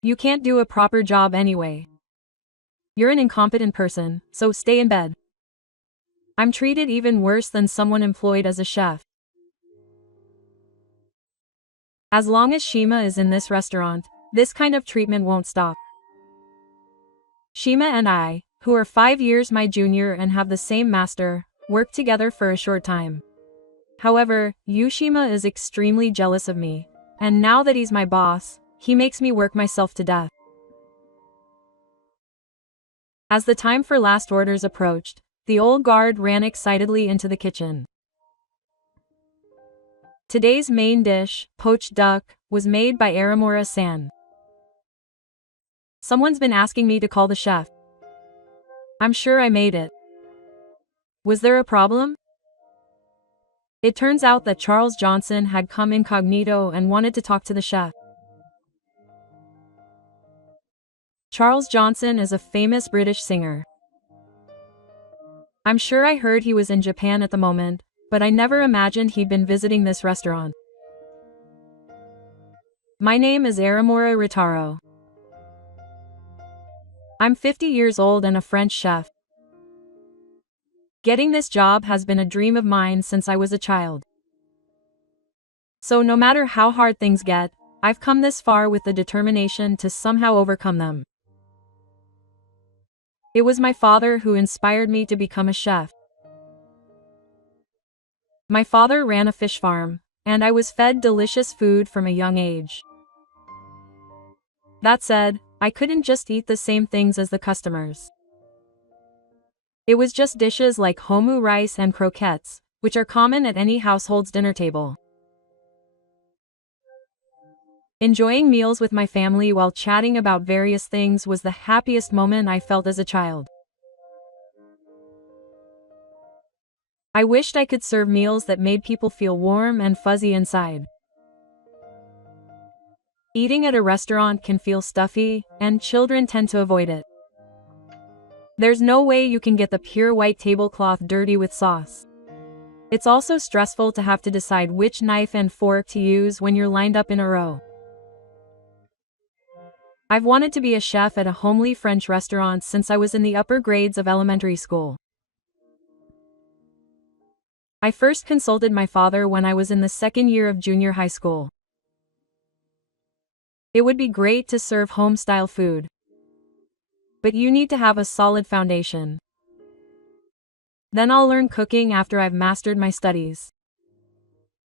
You can't do a proper job anyway. You're an incompetent person, so stay in bed. I'm treated even worse than someone employed as a chef. As long as Shima is in this restaurant, this kind of treatment won't stop. Shima and I, who are 5 years my junior and have the same master, worked together for a short time. However, Yushima is extremely jealous of me, and now that he's my boss, he makes me work myself to death. As the time for last orders approached, the old guard ran excitedly into the kitchen. Today's main dish, poached duck, was made by Aramura-san. Someone's been asking me to call the chef. I'm sure I made it. Was there a problem? It turns out that Charles Johnson had come incognito and wanted to talk to the chef. Charles Johnson is a famous British singer. I'm sure I heard he was in Japan at the moment, but I never imagined he'd been visiting this restaurant. My name is Aramura Ritaro. I'm 50 years old and a French chef. Getting this job has been a dream of mine since I was a child. So no matter how hard things get, I've come this far with the determination to somehow overcome them. It was my father who inspired me to become a chef. My father ran a fish farm, and I was fed delicious food from a young age. That said, I couldn't just eat the same things as the customers. It was just dishes like homu rice and croquettes, which are common at any household's dinner table. Enjoying meals with my family while chatting about various things was the happiest moment I felt as a child. I wished I could serve meals that made people feel warm and fuzzy inside. Eating at a restaurant can feel stuffy, and children tend to avoid it. There's no way you can get the pure white tablecloth dirty with sauce. It's also stressful to have to decide which knife and fork to use when you're lined up in a row. I've wanted to be a chef at a homely French restaurant since I was in the upper grades of elementary school. I first consulted my father when I was in the second year of junior high school. It would be great to serve home-style food. But you need to have a solid foundation. Then I'll learn cooking after I've mastered my studies.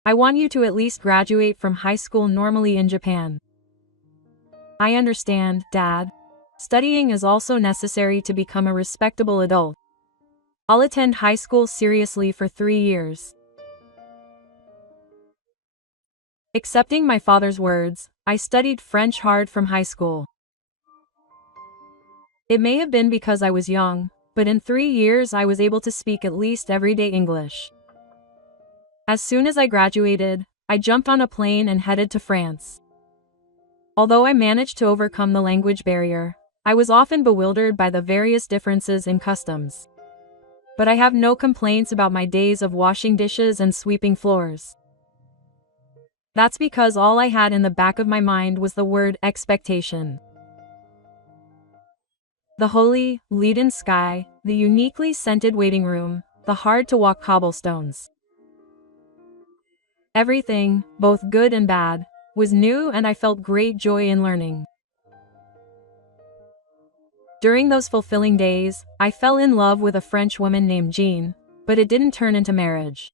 I want you to at least graduate from high school normally in Japan. I understand, Dad. Studying is also necessary to become a respectable adult. I'll attend high school seriously for 3 years. Accepting my father's words, I studied French hard from high school. It may have been because I was young, but in 3 years I was able to speak at least everyday English. As soon as I graduated, I jumped on a plane and headed to France. Although I managed to overcome the language barrier, I was often bewildered by the various differences in customs. But I have no complaints about my days of washing dishes and sweeping floors. That's because all I had in the back of my mind was the word expectation. The holy, leaden sky, the uniquely scented waiting room, the hard-to-walk cobblestones. Everything, both good and bad, was new, and I felt great joy in learning. During those fulfilling days, I fell in love with a French woman named Jean, but it didn't turn into marriage.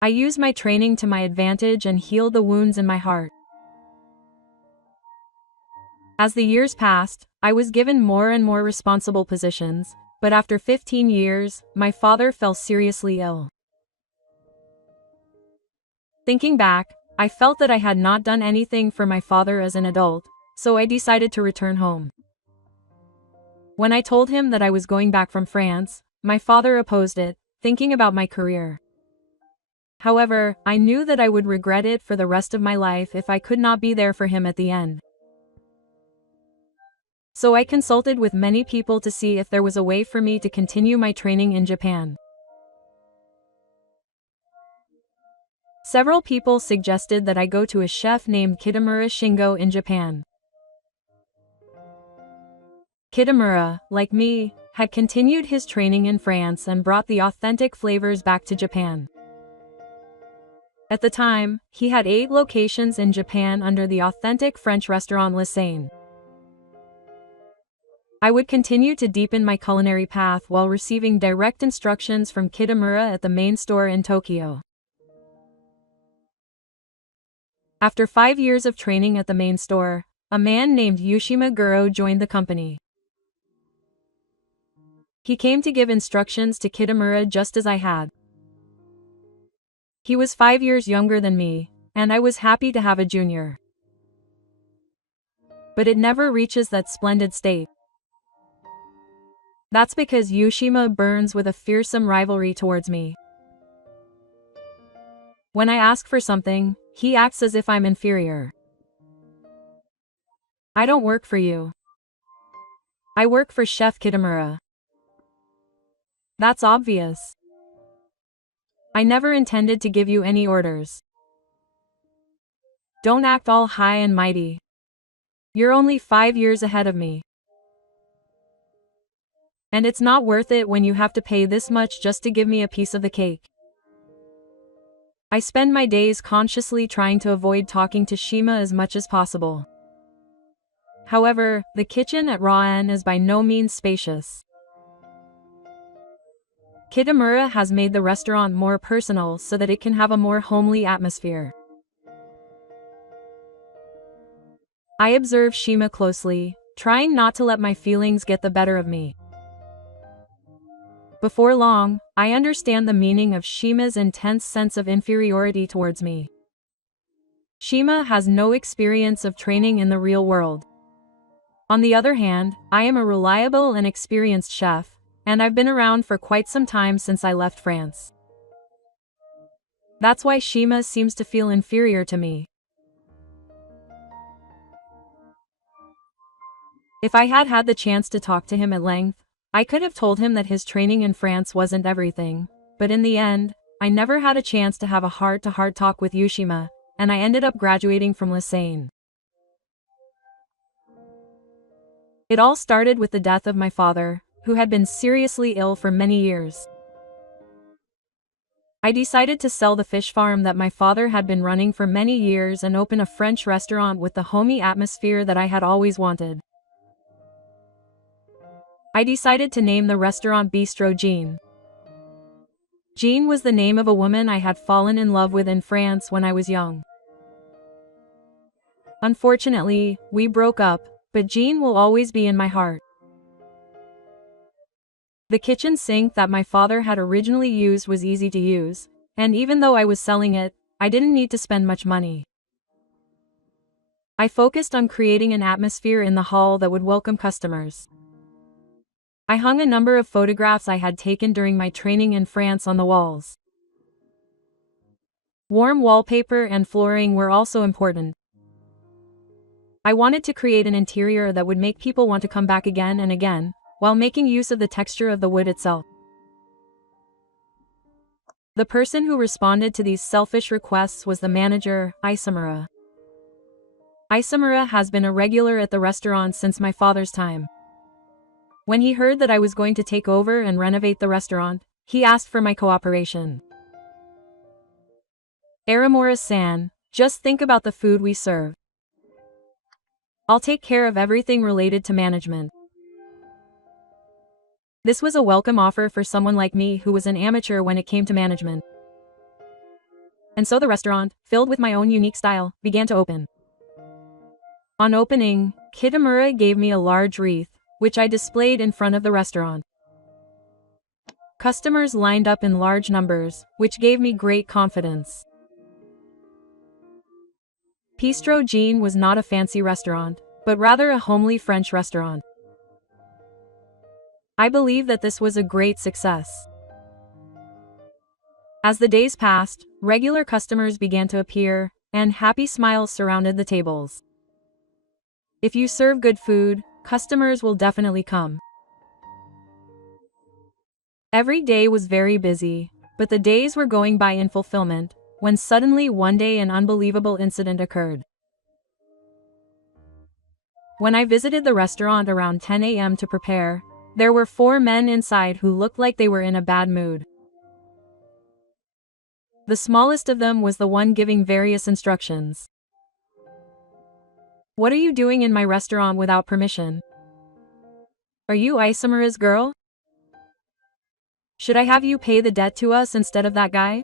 I used my training to my advantage and healed the wounds in my heart. As the years passed, I was given more and more responsible positions, but after 15 years, my father fell seriously ill. Thinking back, I felt that I had not done anything for my father as an adult, so I decided to return home. When I told him that I was going back from France, my father opposed it, thinking about my career. However, I knew that I would regret it for the rest of my life if I could not be there for him at the end. So I consulted with many people to see if there was a way for me to continue my training in Japan. Several people suggested that I go to a chef named Kitamura Shingo in Japan. Kitamura, like me, had continued his training in France and brought the authentic flavors back to Japan. At the time, he had 8 locations in Japan under the authentic French restaurant Le Seine. I would continue to deepen my culinary path while receiving direct instructions from Kitamura at the main store in Tokyo. After 5 years of training at the main store, a man named Yushima Guro joined the company. He came to give instructions to Kitamura just as I had. He was 5 years younger than me, and I was happy to have a junior. But it never reaches that splendid state. That's because Yushima burns with a fearsome rivalry towards me. When I ask for something, he acts as if I'm inferior. I don't work for you. I work for Chef Kitamura. That's obvious. I never intended to give you any orders. Don't act all high and mighty. You're only 5 years ahead of me. And it's not worth it when you have to pay this much just to give me a piece of the cake. I spend my days consciously trying to avoid talking to Shima as much as possible. However, the kitchen at Raen is by no means spacious. Kitamura has made the restaurant more personal so that it can have a more homely atmosphere. I observe Shima closely, trying not to let my feelings get the better of me. Before long, I understand the meaning of Shima's intense sense of inferiority towards me. Shima has no experience of training in the real world. On the other hand, I am a reliable and experienced chef, and I've been around for quite some time since I left France. That's why Shima seems to feel inferior to me. If I had had the chance to talk to him at length, I could have told him that his training in France wasn't everything, but in the end, I never had a chance to have a heart-to-heart talk with Yushima, and I ended up graduating from Le Seine. It all started with the death of my father, who had been seriously ill for many years. I decided to sell the fish farm that my father had been running for many years and open a French restaurant with the homey atmosphere that I had always wanted. I decided to name the restaurant Bistro Jean. Jean was the name of a woman I had fallen in love with in France when I was young. Unfortunately, we broke up, but Jean will always be in my heart. The kitchen sink that my father had originally used was easy to use, and even though I was selling it, I didn't need to spend much money. I focused on creating an atmosphere in the hall that would welcome customers. I hung a number of photographs I had taken during my training in France on the walls. Warm wallpaper and flooring were also important. I wanted to create an interior that would make people want to come back again and again, while making use of the texture of the wood itself. The person who responded to these selfish requests was the manager, Isamura. Isamura has been a regular at the restaurant since my father's time. When he heard that I was going to take over and renovate the restaurant, he asked for my cooperation. Aramura-san, just think about the food we serve. I'll take care of everything related to management. This was a welcome offer for someone like me who was an amateur when it came to management. And so the restaurant, filled with my own unique style, began to open. On opening, Kitamura gave me a large wreath, which I displayed in front of the restaurant. Customers lined up in large numbers, which gave me great confidence. Bistro Jean was not a fancy restaurant, but rather a homely French restaurant. I believe that this was a great success. As the days passed, regular customers began to appear, and happy smiles surrounded the tables. If you serve good food, customers will definitely come. Every day was very busy, but the days were going by in fulfillment, when suddenly one day an unbelievable incident occurred. When I visited the restaurant around 10 a.m. to prepare, there were 4 men inside who looked like they were in a bad mood. The smallest of them was the one giving various instructions. "What are you doing in my restaurant without permission? Are you Isamura's girl? Should I have you pay the debt to us instead of that guy?"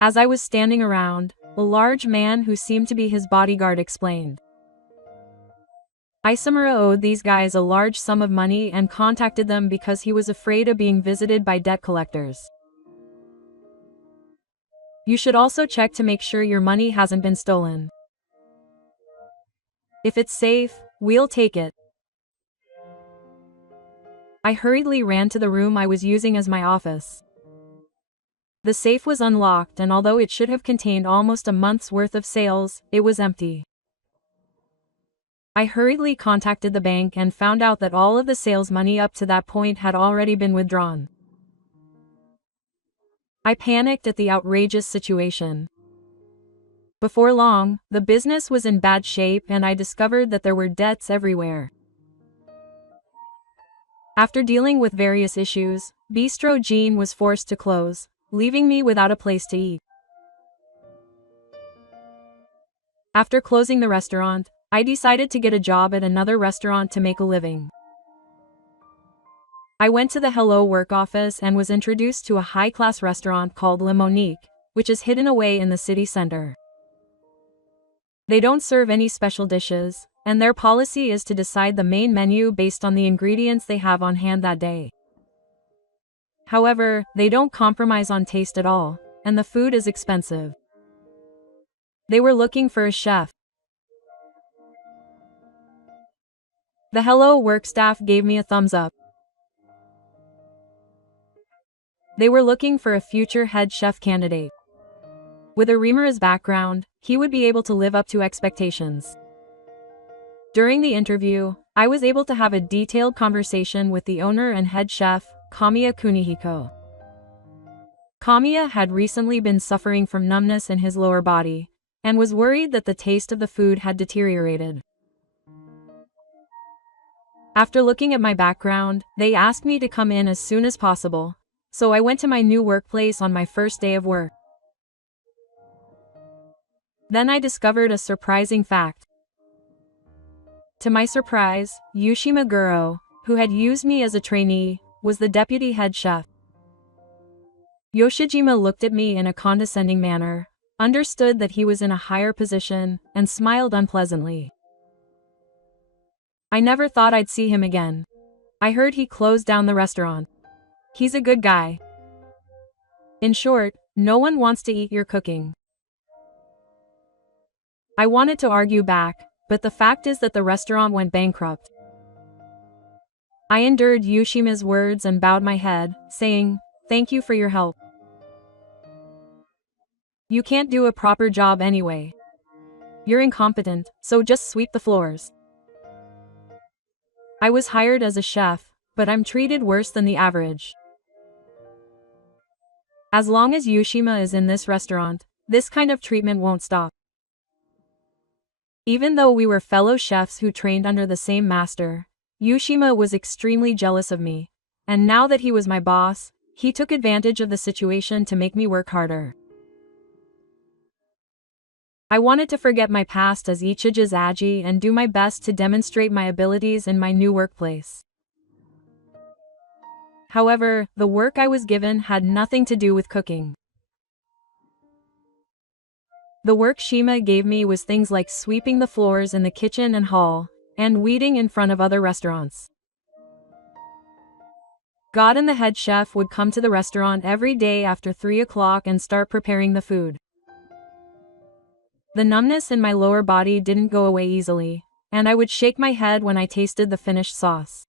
As I was standing around, a large man who seemed to be his bodyguard explained. Isamura owed these guys a large sum of money and contacted them because he was afraid of being visited by debt collectors. "You should also check to make sure your money hasn't been stolen. If it's safe, we'll take it." I hurriedly ran to the room I was using as my office. The safe was unlocked, and although it should have contained almost a month's worth of sales, it was empty. I hurriedly contacted the bank and found out that all of the sales money up to that point had already been withdrawn. I panicked at the outrageous situation. Before long, the business was in bad shape and I discovered that there were debts everywhere. After dealing with various issues, Bistro Jean was forced to close, leaving me without a place to eat. After closing the restaurant, I decided to get a job at another restaurant to make a living. I went to the Hello Work office and was introduced to a high-class restaurant called Le Monique, which is hidden away in the city center. They don't serve any special dishes, and their policy is to decide the main menu based on the ingredients they have on hand that day. However, they don't compromise on taste at all, and the food is expensive. They were looking for a chef. The Hello Work staff gave me a thumbs up. They were looking for a future head chef candidate. With Arimura's background, he would be able to live up to expectations. During the interview, I was able to have a detailed conversation with the owner and head chef, Kamiya Kunihiko. Kamiya had recently been suffering from numbness in his lower body, and was worried that the taste of the food had deteriorated. After looking at my background, they asked me to come in as soon as possible, so I went to my new workplace on my first day of work. Then I discovered a surprising fact. To my surprise, Yushima Guro, who had used me as a trainee, was the deputy head chef. Yoshijima looked at me in a condescending manner, understood that he was in a higher position, and smiled unpleasantly. I never thought I'd see him again. I heard he closed down the restaurant. He's a good guy. In short, no one wants to eat your cooking. I wanted to argue back, but the fact is that the restaurant went bankrupt. I endured Yushima's words and bowed my head, saying, "Thank you for your help. You can't do a proper job anyway. You're incompetent, so just sweep the floors." I was hired as a chef, but I'm treated worse than the average. As long as Yushima is in this restaurant, this kind of treatment won't stop. Even though we were fellow chefs who trained under the same master, Yushima was extremely jealous of me, and now that he was my boss, he took advantage of the situation to make me work harder. I wanted to forget my past as Ichiji's Aji and do my best to demonstrate my abilities in my new workplace. However, the work I was given had nothing to do with cooking. The work Shima gave me was things like sweeping the floors in the kitchen and hall, and weeding in front of other restaurants. God and the head chef would come to the restaurant every day after 3 o'clock and start preparing the food. The numbness in my lower body didn't go away easily, and I would shake my head when I tasted the finished sauce.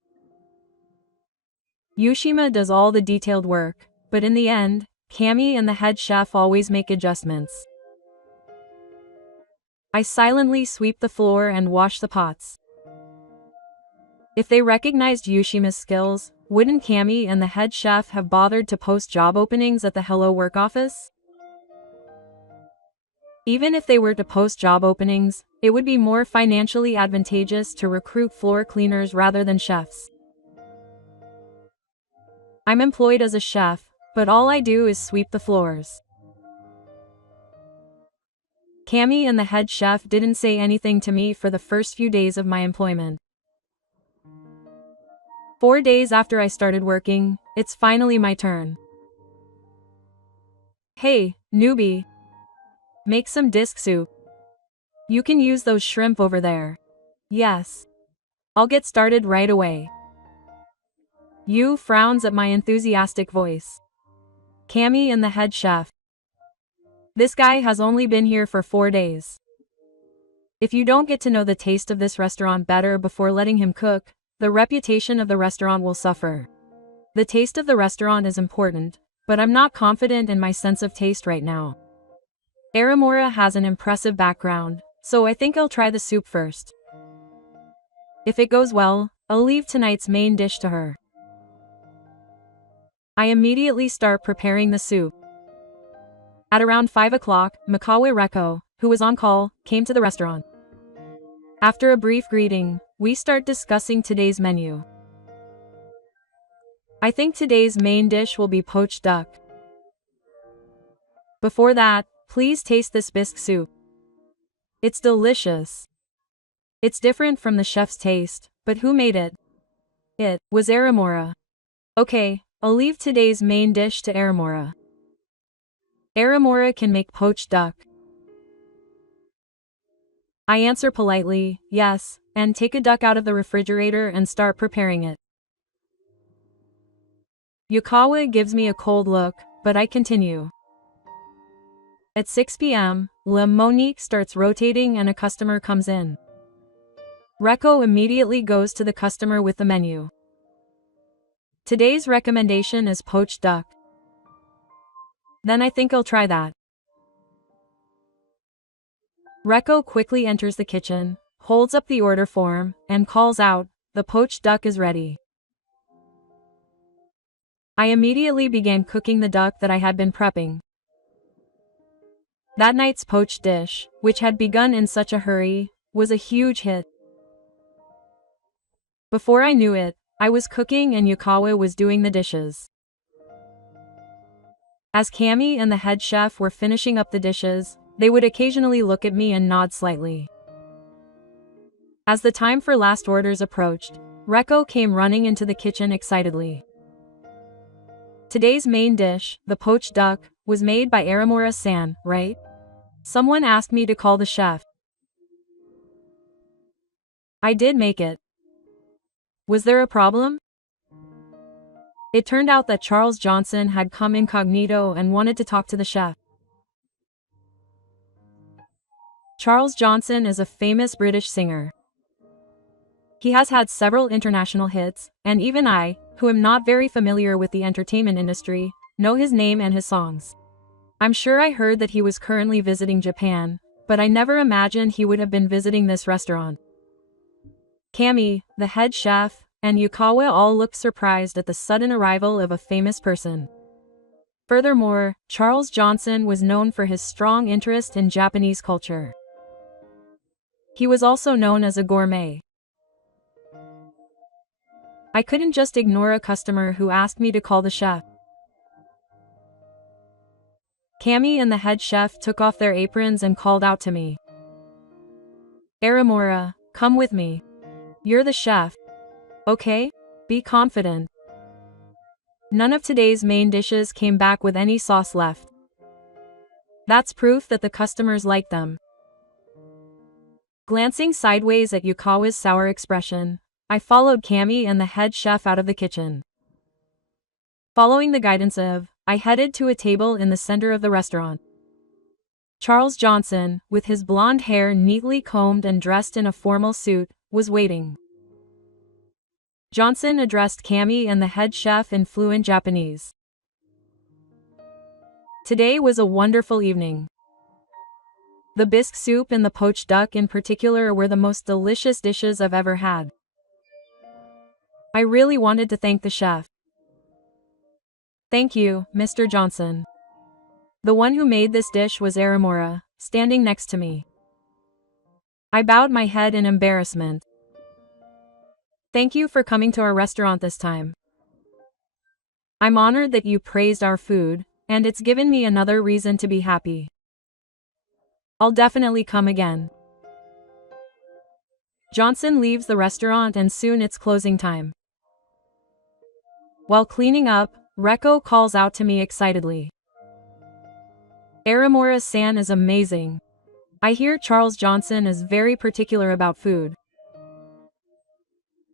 Yushima does all the detailed work, but in the end, Kami and the head chef always make adjustments. I silently sweep the floor and wash the pots. If they recognized Yushima's skills, wouldn't Cammy and the head chef have bothered to post job openings at the Hello Work office? Even if they were to post job openings, it would be more financially advantageous to recruit floor cleaners rather than chefs. I'm employed as a chef, but all I do is sweep the floors. Cammy and the head chef didn't say anything to me for the first few days of my employment. 4 days after I started working, it's finally my turn. Hey, newbie. Make some disc soup. You can use those shrimp over there. Yes. I'll get started right away. You frowns at my enthusiastic voice. Cammy and the head chef. This guy has only been here for 4 days. If you don't get to know the taste of this restaurant better before letting him cook, the reputation of the restaurant will suffer. The taste of the restaurant is important, but I'm not confident in my sense of taste right now. Aramora has an impressive background, so I think I'll try the soup first. If it goes well, I'll leave tonight's main dish to her. I immediately start preparing the soup. At around 5 o'clock, Makawe Reko, who was on call, came to the restaurant. After a brief greeting, we start discussing today's menu. I think today's main dish will be poached duck. Before that, please taste this bisque soup. It's delicious. It's different from the chef's taste, but who made it? It was Aramora. Okay, I'll leave today's main dish to Aramora. Aramora can make poached duck. I answer politely, yes, and take a duck out of the refrigerator and start preparing it. Yukawa gives me a cold look, but I continue. At 6 p.m., La Monique starts rotating and a customer comes in. Reko immediately goes to the customer with the menu. Today's recommendation is poached duck. Then I think I'll try that. Reko quickly enters the kitchen, holds up the order form, and calls out, "The poached duck is ready." I immediately began cooking the duck that I had been prepping. That night's poached dish, which had begun in such a hurry, was a huge hit. Before I knew it, I was cooking and Yukawa was doing the dishes. As Cammy and the head chef were finishing up the dishes, they would occasionally look at me and nod slightly. As the time for last orders approached, Reko came running into the kitchen excitedly. Today's main dish, the poached duck, was made by Aramora-san, right? Someone asked me to call the chef. I did make it. Was there a problem? It turned out that Charles Johnson had come incognito and wanted to talk to the chef. Charles Johnson is a famous British singer. He has had several international hits, and even I, who am not very familiar with the entertainment industry, know his name and his songs. I'm sure I heard that he was currently visiting Japan, but I never imagined he would have been visiting this restaurant. Cammy, the head chef, and Yukawa all looked surprised at the sudden arrival of a famous person. Furthermore, Charles Johnson was known for his strong interest in Japanese culture. He was also known as a gourmet. I couldn't just ignore a customer who asked me to call the chef. Cammy and the head chef took off their aprons and called out to me. Aramora, come with me. You're the chef. Okay? Be confident. None of today's main dishes came back with any sauce left. That's proof that the customers liked them. Glancing sideways at Yukawa's sour expression, I followed Cammy and the head chef out of the kitchen. Following the guidance of, I headed to a table in the center of the restaurant. Charles Johnson, with his blonde hair neatly combed and dressed in a formal suit, was waiting. Johnson addressed Cammy and the head chef in fluent Japanese. Today was a wonderful evening. The bisque soup and the poached duck in particular were the most delicious dishes I've ever had. I really wanted to thank the chef. Thank you, Mr. Johnson. The one who made this dish was Aramora, standing next to me. I bowed my head in embarrassment. Thank you for coming to our restaurant this time. I'm honored that you praised our food, and it's given me another reason to be happy. I'll definitely come again. Johnson leaves the restaurant and soon it's closing time. While cleaning up, Reko calls out to me excitedly. Aramora-san is amazing. I hear Charles Johnson is very particular about food.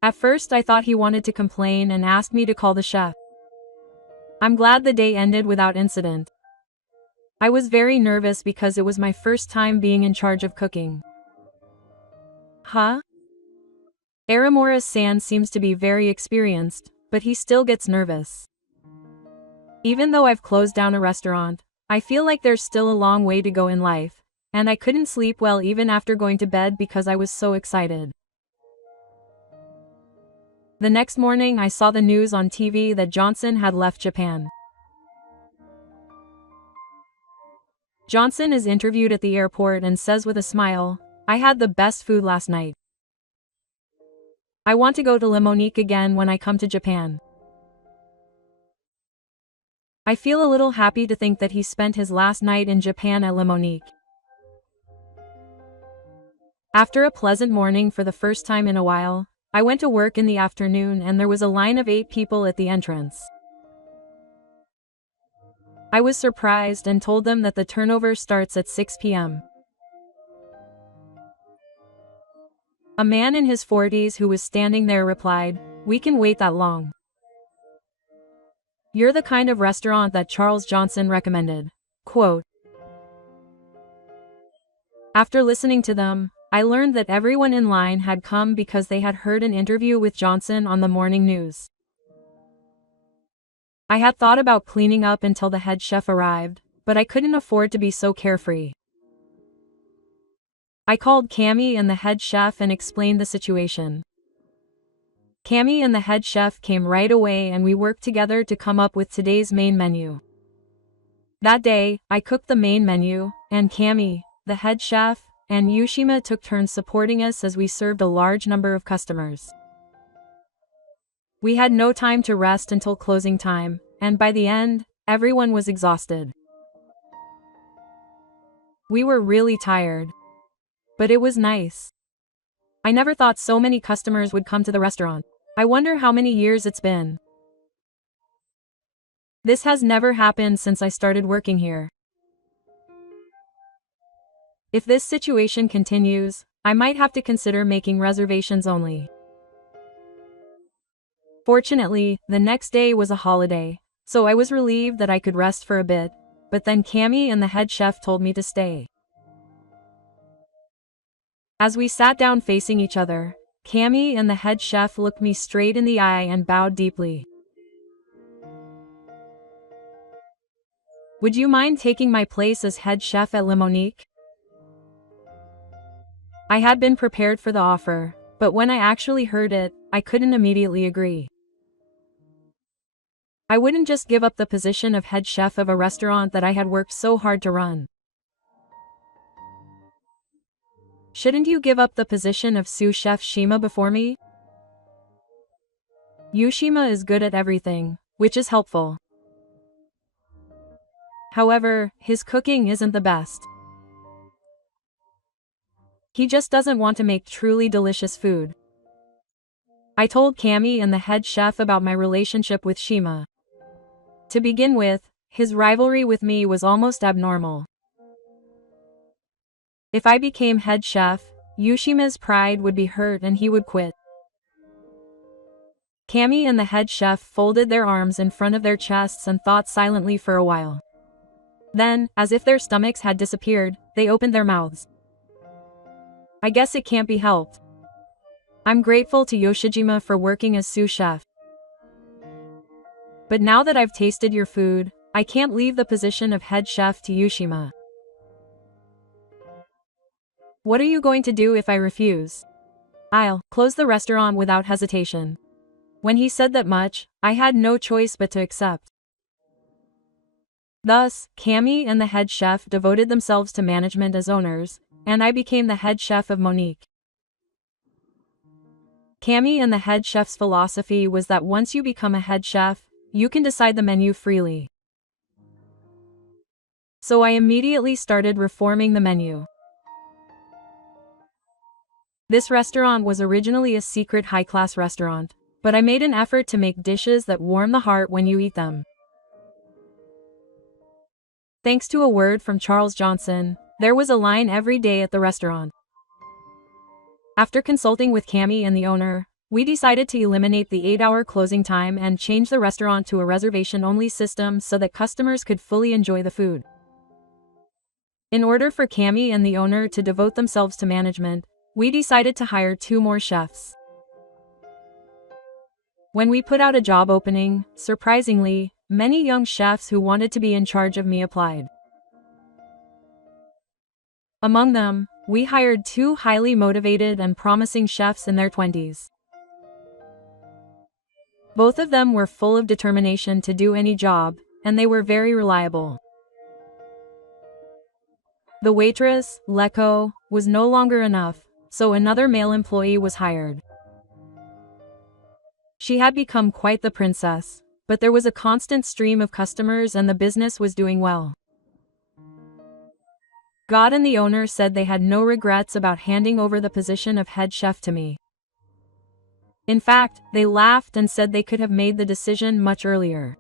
At first I thought he wanted to complain and asked me to call the chef. I'm glad the day ended without incident. I was very nervous because it was my first time being in charge of cooking. Huh? Aramora-san seems to be very experienced, but he still gets nervous. Even though I've closed down a restaurant, I feel like there's still a long way to go in life, and I couldn't sleep well even after going to bed because I was so excited. The next morning I saw the news on TV that Johnson had left Japan. Johnson is interviewed at the airport and says with a smile, "I had the best food last night. I want to go to Le Monique again when I come to Japan." I feel a little happy to think that he spent his last night in Japan at Le Monique. After a pleasant morning for the first time in a while, I went to work in the afternoon and there was a line of 8 people at the entrance. I was surprised and told them that the turnover starts at 6 p.m. A man in his 40s who was standing there replied, "We can wait that long. You're the kind of restaurant that Charles Johnson recommended." Quote. After listening to them, I learned that everyone in line had come because they had heard an interview with Johnson on the morning news. I had thought about cleaning up until the head chef arrived, but I couldn't afford to be so carefree. I called Cami and the head chef and explained the situation. Cami and the head chef came right away and we worked together to come up with today's main menu. That day, I cooked the main menu, and Cami, the head chef, and Yushima took turns supporting us as we served a large number of customers. We had no time to rest until closing time, and by the end, everyone was exhausted. We were really tired. But it was nice. I never thought so many customers would come to the restaurant. I wonder how many years it's been. This has never happened since I started working here. If this situation continues, I might have to consider making reservations only. Fortunately, the next day was a holiday, so I was relieved that I could rest for a bit, but then Cami and the head chef told me to stay. As we sat down facing each other, Cami and the head chef looked me straight in the eye and bowed deeply. "Would you mind taking my place as head chef at Le Monique?" I had been prepared for the offer, but when I actually heard it, I couldn't immediately agree. I wouldn't just give up the position of head chef of a restaurant that I had worked so hard to run. Shouldn't you give up the position of sous chef Shima before me? Yushima is good at everything, which is helpful. However, his cooking isn't the best. He just doesn't want to make truly delicious food. I told Cami and the head chef about my relationship with Shima. To begin with, his rivalry with me was almost abnormal. If I became head chef, Yushima's pride would be hurt and he would quit. Cami and the head chef folded their arms in front of their chests and thought silently for a while. Then, as if their stomachs had disappeared, they opened their mouths. I guess it can't be helped. I'm grateful to Yoshijima for working as sous chef. But now that I've tasted your food, I can't leave the position of head chef to Yushima. What are you going to do if I refuse? I'll close the restaurant without hesitation. When he said that much, I had no choice but to accept. Thus, Cammy and the head chef devoted themselves to management as owners, and I became the head chef of Monique. Cammy and the head chef's philosophy was that once you become a head chef, you can decide the menu freely. So I immediately started reforming the menu. This restaurant was originally a secret high-class restaurant, but I made an effort to make dishes that warm the heart when you eat them. Thanks to a word from Charles Johnson, there was a line every day at the restaurant. After consulting with Cammy and the owner, we decided to eliminate the 8-hour closing time and change the restaurant to a reservation-only system so that customers could fully enjoy the food. In order for Cammy and the owner to devote themselves to management, we decided to hire 2 more chefs. When we put out a job opening, surprisingly, many young chefs who wanted to be in charge of me applied. Among them, we hired 2 highly motivated and promising chefs in their 20s. Both of them were full of determination to do any job, and they were very reliable. The waitress, Leko, was no longer enough, so another male employee was hired. She had become quite the princess, but there was a constant stream of customers and the business was doing well. God and the owner said they had no regrets about handing over the position of head chef to me. In fact, they laughed and said they could have made the decision much earlier.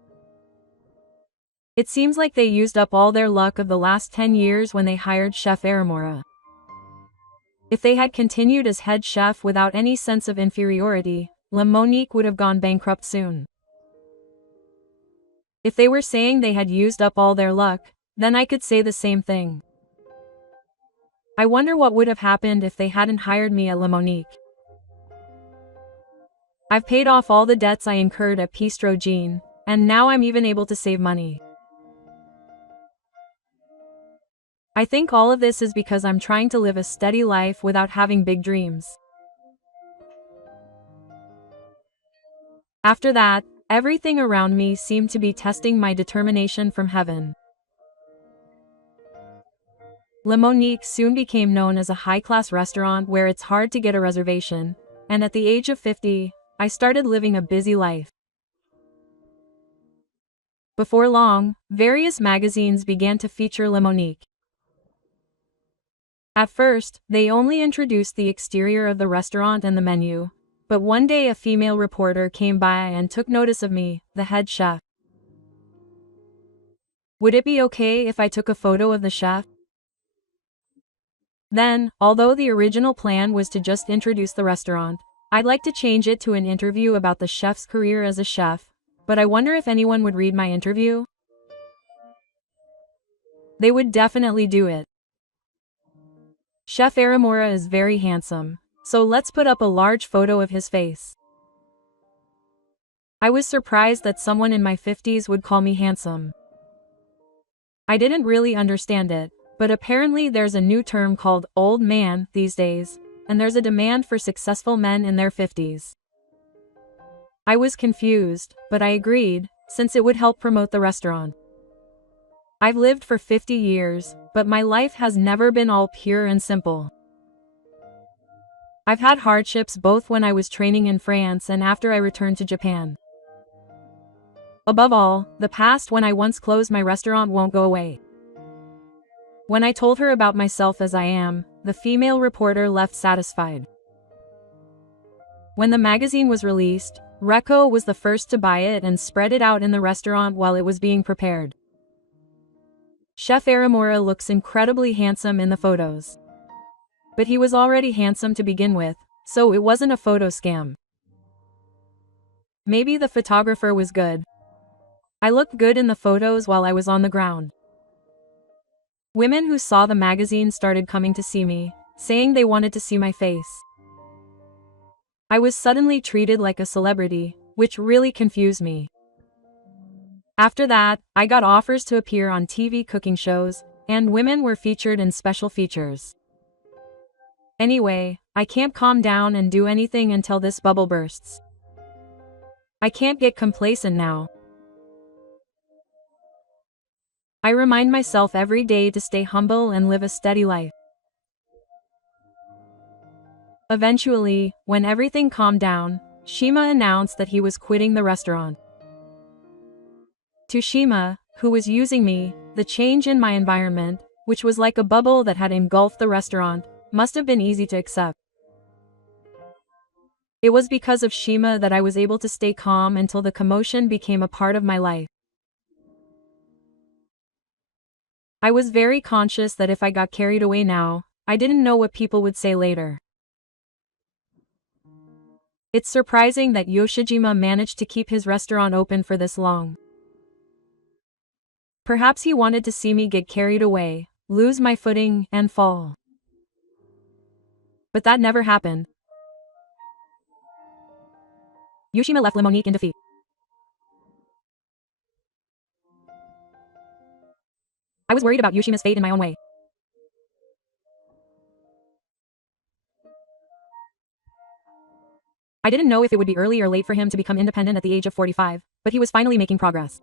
It seems like they used up all their luck of the last 10 years when they hired Chef Aramora. If they had continued as head chef without any sense of inferiority, La Monique would have gone bankrupt soon. If they were saying they had used up all their luck, then I could say the same thing. I wonder what would have happened if they hadn't hired me at La Monique. I've paid off all the debts I incurred at Bistro Jean, and now I'm even able to save money. I think all of this is because I'm trying to live a steady life without having big dreams. After that, everything around me seemed to be testing my determination from heaven. La Monique soon became known as a high-class restaurant where it's hard to get a reservation, and at the age of 50, I started living a busy life. Before long, various magazines began to feature La Monique. At first, they only introduced the exterior of the restaurant and the menu, but one day a female reporter came by and took notice of me, the head chef. Would it be okay if I took a photo of the chef? Then, although the original plan was to just introduce the restaurant, I'd like to change it to an interview about the chef's career as a chef, but I wonder if anyone would read my interview? They would definitely do it. Chef Aramora is very handsome, so let's put up a large photo of his face. I was surprised that someone in my 50s would call me handsome. I didn't really understand it, but apparently there's a new term called old man these days, and there's a demand for successful men in their 50s. I was confused, but I agreed, since it would help promote the restaurant. I've lived for 50 years, but my life has never been all pure and simple. I've had hardships both when I was training in France and after I returned to Japan. Above all, the past when I once closed my restaurant won't go away. When I told her about myself as I am, the female reporter left satisfied. When the magazine was released, Recco was the first to buy it and spread it out in the restaurant while it was being prepared. Chef Aramora looks incredibly handsome in the photos. But he was already handsome to begin with, so it wasn't a photo scam. Maybe the photographer was good. I looked good in the photos while I was on the ground. Women who saw the magazine started coming to see me, saying they wanted to see my face. I was suddenly treated like a celebrity, which really confused me. After that, I got offers to appear on TV cooking shows, and women were featured in special features. Anyway, I can't calm down and do anything until this bubble bursts. I can't get complacent now. I remind myself every day to stay humble and live a steady life. Eventually, when everything calmed down, Shima announced that he was quitting the restaurant. To Shima, who was using me, the change in my environment, which was like a bubble that had engulfed the restaurant, must have been easy to accept. It was because of Shima that I was able to stay calm until the commotion became a part of my life. I was very conscious that if I got carried away now, I didn't know what people would say later. It's surprising that Yoshijima managed to keep his restaurant open for this long. Perhaps he wanted to see me get carried away, lose my footing, and fall. But that never happened. Yoshima left Lemonique in defeat. I was worried about Yoshima's fate in my own way. I didn't know if it would be early or late for him to become independent at the age of 45, but he was finally making progress.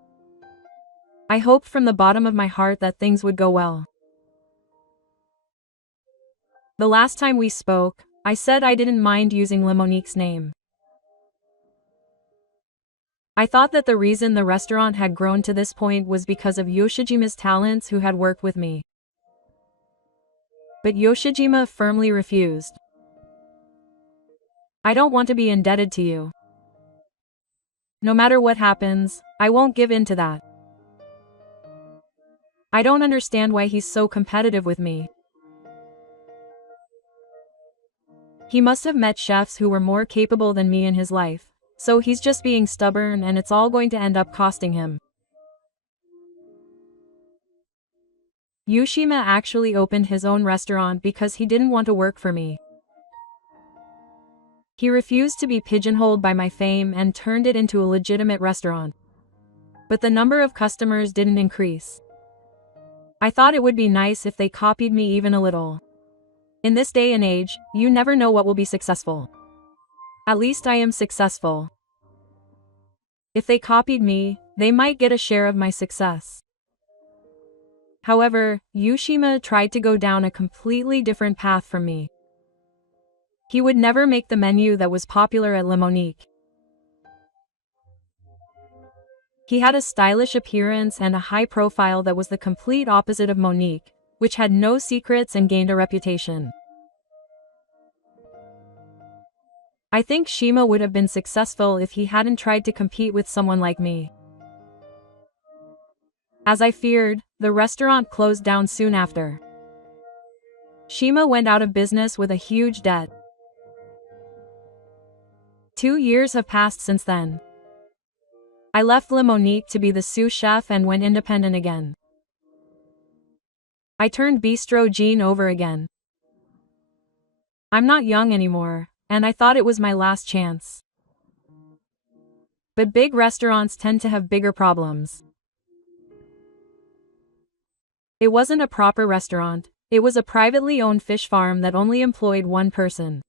I hoped from the bottom of my heart that things would go well. The last time we spoke, I said I didn't mind using Lemonique's name. I thought that the reason the restaurant had grown to this point was because of Yoshijima's talents who had worked with me. But Yoshijima firmly refused. I don't want to be indebted to you. No matter what happens, I won't give in to that. I don't understand why he's so competitive with me. He must have met chefs who were more capable than me in his life, so he's just being stubborn and it's all going to end up costing him. Yoshima actually opened his own restaurant because he didn't want to work for me. He refused to be pigeonholed by my fame and turned it into a legitimate restaurant. But the number of customers didn't increase. I thought it would be nice if they copied me even a little. In this day and age, you never know what will be successful. At least I am successful. If they copied me, they might get a share of my success. However, Yoshima tried to go down a completely different path from me. He would never make the menu that was popular at Lemonique. He had a stylish appearance and a high profile that was the complete opposite of Monique, which had no secrets and gained a reputation. I think Shima would have been successful if he hadn't tried to compete with someone like me. As I feared, the restaurant closed down soon after. Shima went out of business with a huge debt. 2 years have passed since then. I left Lemonique to be the sous chef and went independent again. I turned Bistro Jean over again. I'm not young anymore, and I thought it was my last chance. But big restaurants tend to have bigger problems. It wasn't a proper restaurant, it was a privately owned fish farm that only employed one person.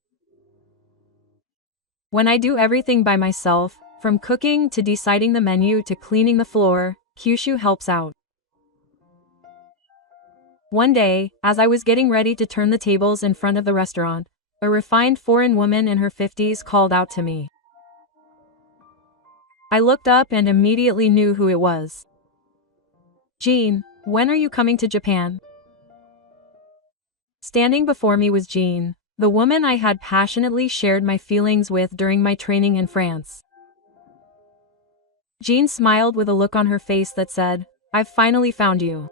When I do everything by myself, from cooking to deciding the menu to cleaning the floor, Kyushu helps out. One day, as I was getting ready to turn the tables in front of the restaurant, a refined foreign woman in her 50s called out to me. I looked up and immediately knew who it was. Jean, when are you coming to Japan? Standing before me was Jean, the woman I had passionately shared my feelings with during my training in France. Jean smiled with a look on her face that said, "I've finally found you."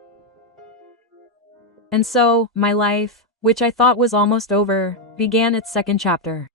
And so, my life, which I thought was almost over, began its second chapter.